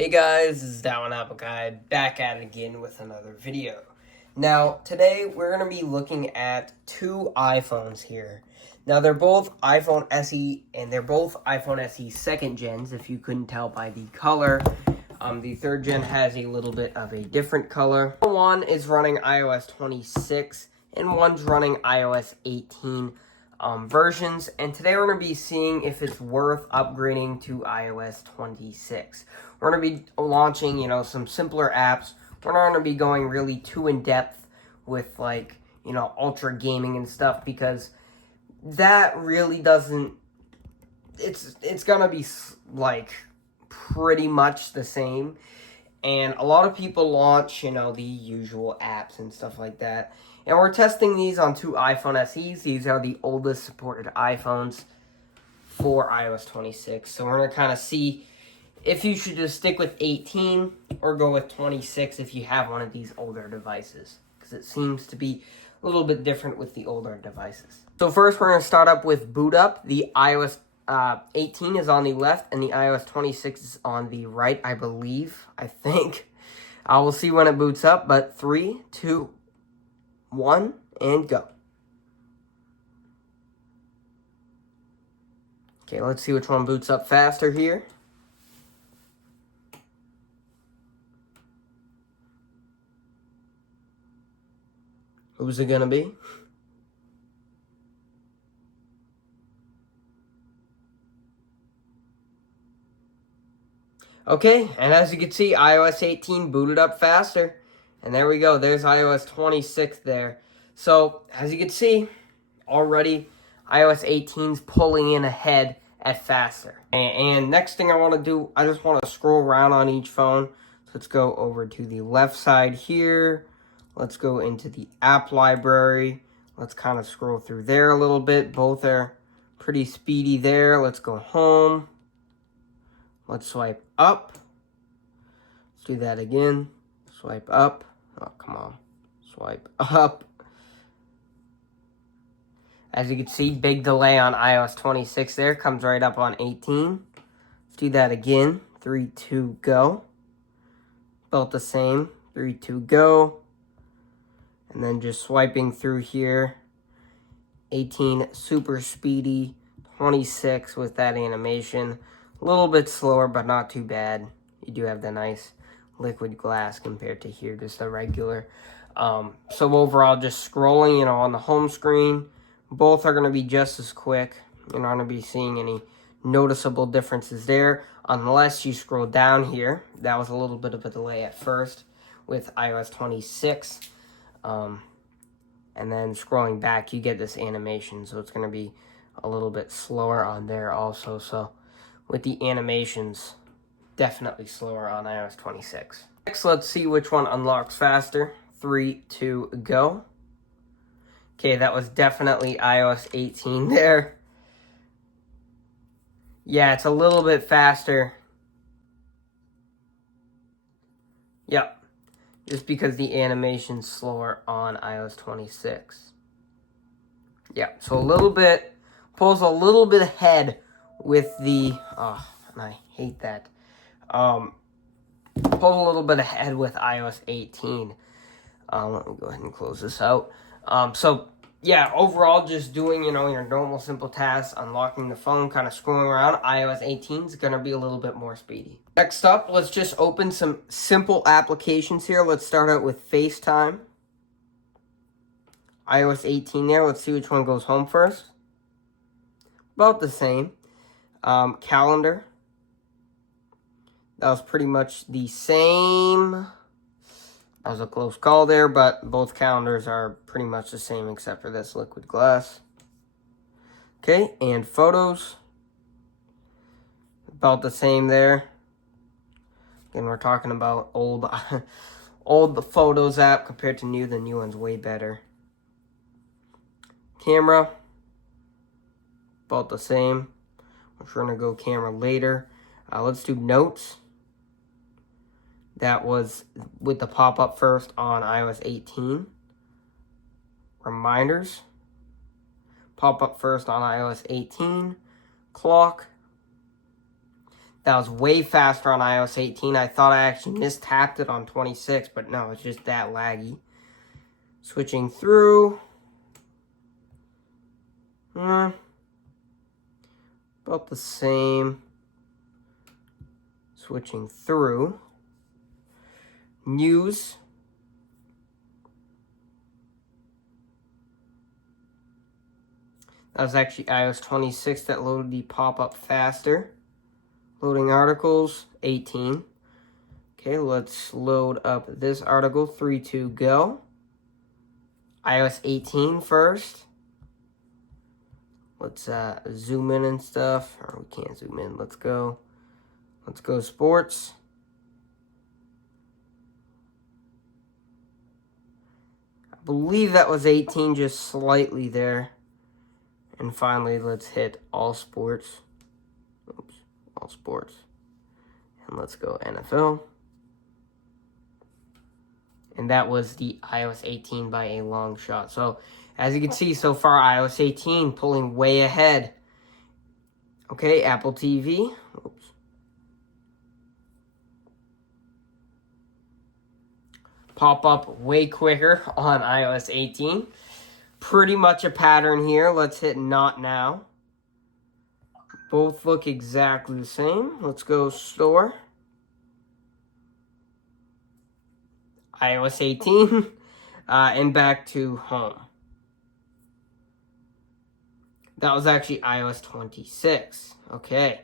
Hey guys, this is Down Apple Guy back at it again with another video. Now, today we're going to be looking at two iPhones here. Now, they're both iPhone SE, and they're both iPhone SE second gens, if you couldn't tell by the color. The third gen has a little bit of a different color. One is running iOS 26, and one's running iOS 18 versions. And today we're going to be seeing if it's worth upgrading to iOS 26. We're going to be launching, some simpler apps. We're not going to be going really too in-depth with, ultra gaming and stuff, because that really doesn't... It's going to be, pretty much the same. And a lot of people launch, the usual apps and stuff like that. And we're testing these on two iPhone SEs. These are the oldest supported iPhones for iOS 26. So we're going to kind of see if you should just stick with 18 or go with 26 if you have one of these older devices, because it seems to be a little bit different with the older devices. So first we're going to start up with boot up. The iOS 18 is on the left and the iOS 26 is on the right, I think. We'll see when it boots up, but 3, 2, 1, and go. Okay, let's see which one boots up faster here. Who's it gonna be? Okay, and as you can see, iOS 18 booted up faster. And there we go, there's iOS 26 there. So, as you can see, already iOS 18's pulling in ahead at faster. And next thing I want to do, I just want to scroll around on each phone. So let's go over to the left side here. Let's go into the app library. Let's kind of scroll through there a little bit. Both are pretty speedy there. Let's go home. Let's swipe up. Let's do that again. Swipe up. Oh, come on. Swipe up. As you can see, big delay on iOS 26 there. Comes right up on 18. Let's do that again. 3, 2, go. Both the same. 3, 2, go. And then just swiping through here. 18, super speedy. 26 with that animation. A little bit slower, but not too bad. You do have the nice liquid glass compared to here, just the regular. So overall, just scrolling, on the home screen, both are going to be just as quick. You're not going to be seeing any noticeable differences there, unless you scroll down here. That was a little bit of a delay at first with iOS 26. And then scrolling back, you get this animation, so it's going to be a little bit slower on there also. So with the animations, definitely slower on iOS 26. Next, let's see which one unlocks faster. 3, 2, go. Okay, that was definitely iOS 18 there. Yeah, it's a little bit faster. Yep. Just because the animation's slower on iOS 26. Yeah, so a little bit, pulls a little bit ahead with the, and I hate that. Pulls a little bit ahead with iOS 18. Let me go ahead and close this out. So, yeah, overall, just doing, your normal simple tasks, unlocking the phone, kind of scrolling around, iOS 18 is going to be a little bit more speedy. Next up, let's just open some simple applications here. Let's start out with FaceTime. iOS 18 there. Let's see which one goes home first. About the same. Calendar. That was pretty much the same. That was a close call there, but both calendars are pretty much the same except for this liquid glass. Okay, and photos. About the same there. Again, we're talking about old the Photos app compared to new. The new one's way better. Camera. About the same. We're going to go camera later. Let's do notes. That was with the pop-up first on iOS 18. Reminders. Pop-up first on iOS 18. Clock. That was way faster on iOS 18. I thought I actually mistapped it on 26, but no, it's just that laggy. Switching through. About the same. Switching through. News. That was actually iOS 26 that loaded the pop-up faster. Loading articles, 18. Okay, let's load up this article, 3, 2, go. iOS 18 first. Let's zoom in and stuff. Or we can't zoom in. Let's go sports. I believe that was 18, just slightly there. And finally, let's hit all sports. Oops, all sports. And let's go NFL. And that was the iOS 18 by a long shot. So, as you can see so far, iOS 18 pulling way ahead. Okay, Apple TV. Oops. Pop up way quicker on iOS 18. Pretty much a pattern here. Let's hit not now. Both look exactly the same. Let's go store. iOS 18. And back to home. That was actually iOS 26. Okay.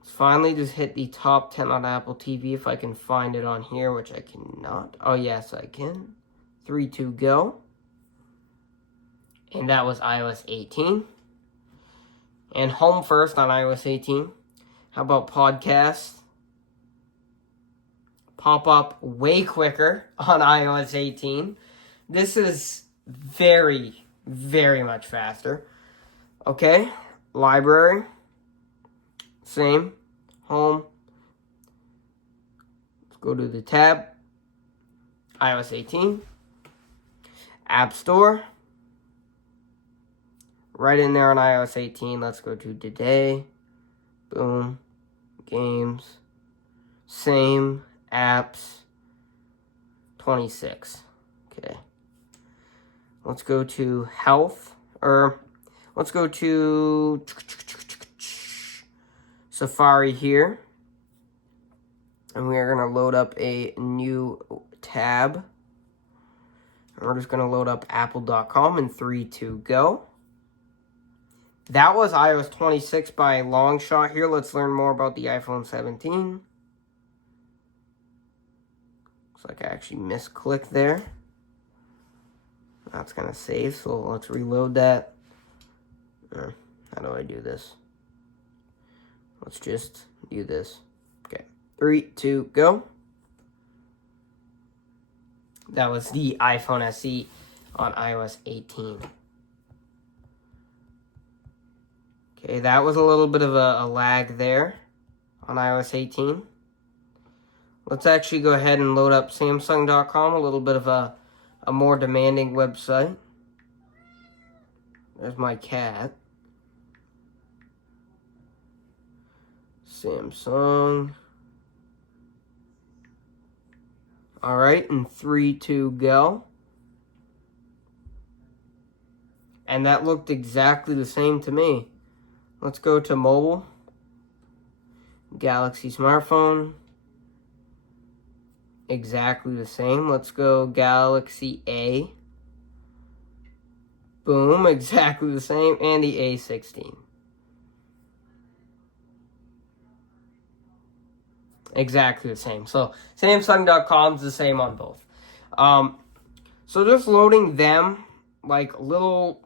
Let's finally just hit the top 10 on Apple TV if I can find it on here, which I cannot. Oh, yes, I can. 3, 2, go. And that was iOS 18. And home first on iOS 18. How about podcasts? Pop up way quicker on iOS 18. This is very, very much faster. Okay, library. Same. Home. Let's go to the tab. iOS 18. App Store. Right in there on iOS 18. Let's go to today. Boom. Games. Same. Apps. 26. Okay. Let's go to health. Let's go to Safari here. And we are going to load up a new tab. And we're just going to load up apple.com in 3, 2, go. That was iOS 26 by a long shot here. Let's learn more about the iPhone 17. Looks like I actually misclicked there. That's going to save, so let's reload that. How do I do this? Let's just do this. Okay, 3, 2, go. That was the iPhone SE on iOS 18. Okay, that was a little bit of a lag there on iOS 18. Let's actually go ahead and load up Samsung.com, a little bit of a more demanding website. There's my cat. Samsung. All right, in 3, 2, go. And that looked exactly the same to me. Let's go to mobile. Galaxy smartphone. Exactly the same. Let's go Galaxy A. Boom, exactly the same. And the A16. Exactly the same. So Samsung.com is the same on both. So just loading them, like little,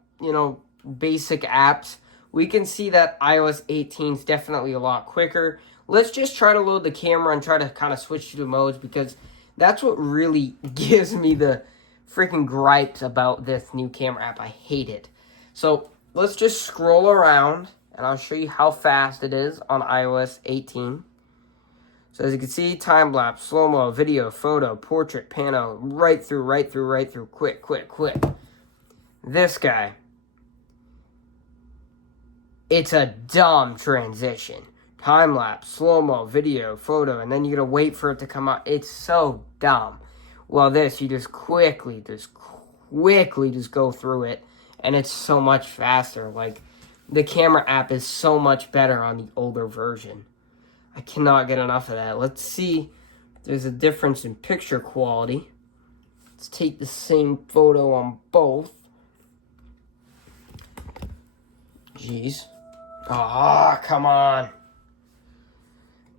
basic apps, we can see that iOS 18 is definitely a lot quicker. Let's just try to load the camera and try to kind of switch to the modes, because that's what really gives me the freaking gripes about this new camera app. I hate it. So let's just scroll around, and I'll show you how fast it is on iOS 18. So as you can see, time-lapse, slow-mo, video, photo, portrait, pano, right through, quick. This guy. It's a dumb transition. time-lapse, slow-mo, video, photo, and then you gotta wait for it to come out. It's so dumb. Well, this, you just quickly just go through it, and it's so much faster. Like, the camera app is so much better on the older version. I cannot get enough of that. Let's see if there's a difference in picture quality. Let's take the same photo on both. Jeez. Ah, come on.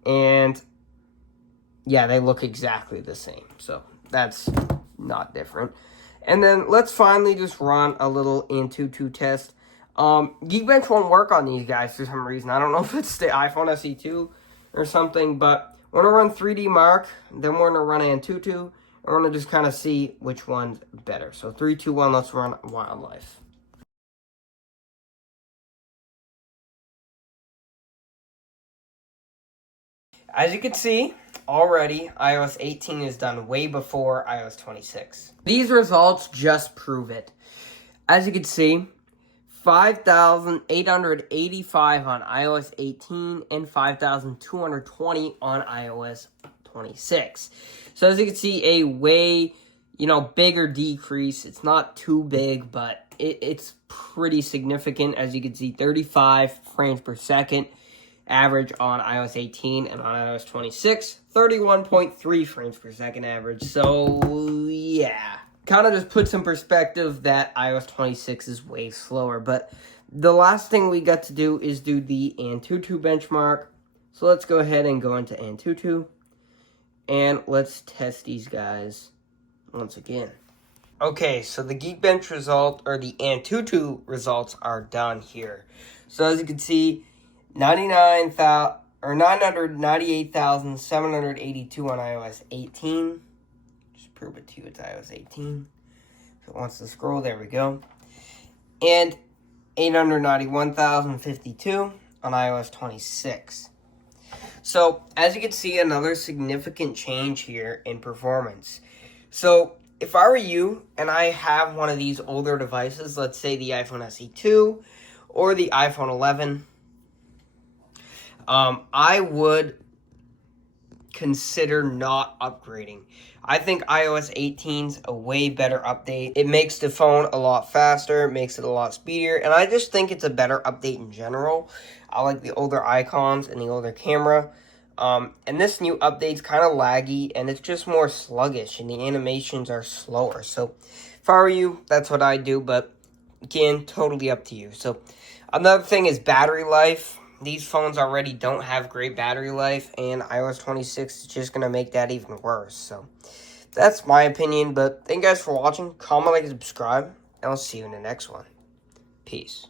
And yeah, they look exactly the same. So that's not different. And then let's finally just run a little Antutu test. Geekbench won't work on these guys for some reason. I don't know if it's the iPhone SE2 or something, but we're going to run 3D Mark, then we're going to run Antutu, and we're going to just kind of see which one's better. So 3, 2, 1, let's run Wildlife. As you can see, already, iOS 18 is done way before iOS 26. These results just prove it. As you can see, 5,885 on iOS 18 and 5,220 on iOS 26. So as you can see, a way, bigger decrease. It's not too big, but it's pretty significant. As you can see, 35 frames per second average on iOS 18, and on iOS 26, 31.3 frames per second average. So, yeah. Kind of just puts in perspective that iOS 26 is way slower. But the last thing we got to do is do the Antutu benchmark. So let's go ahead and go into Antutu. And let's test these guys once again. Okay, so the Geekbench result, or the Antutu results, are done here. So as you can see, 998,782 on iOS 18. Just prove it to you, it's iOS 18. If it wants to scroll, there we go. And 891,052 on iOS 26. So, as you can see, another significant change here in performance. So, if I were you, and I have one of these older devices, let's say the iPhone SE2 or the iPhone 11, I would consider not upgrading. I think iOS 18's a way better update. It makes the phone a lot faster, it makes it a lot speedier, and I just think it's a better update in general. I like the older icons and the older camera. And this new update's kind of laggy, and it's just more sluggish, and the animations are slower. So, if I were you, that's what I'd do, but again, totally up to you. So, another thing is battery life. These phones already don't have great battery life, and iOS 26 is just going to make that even worse. So, that's my opinion, but thank you guys for watching. Comment, like, and subscribe, and I'll see you in the next one. Peace.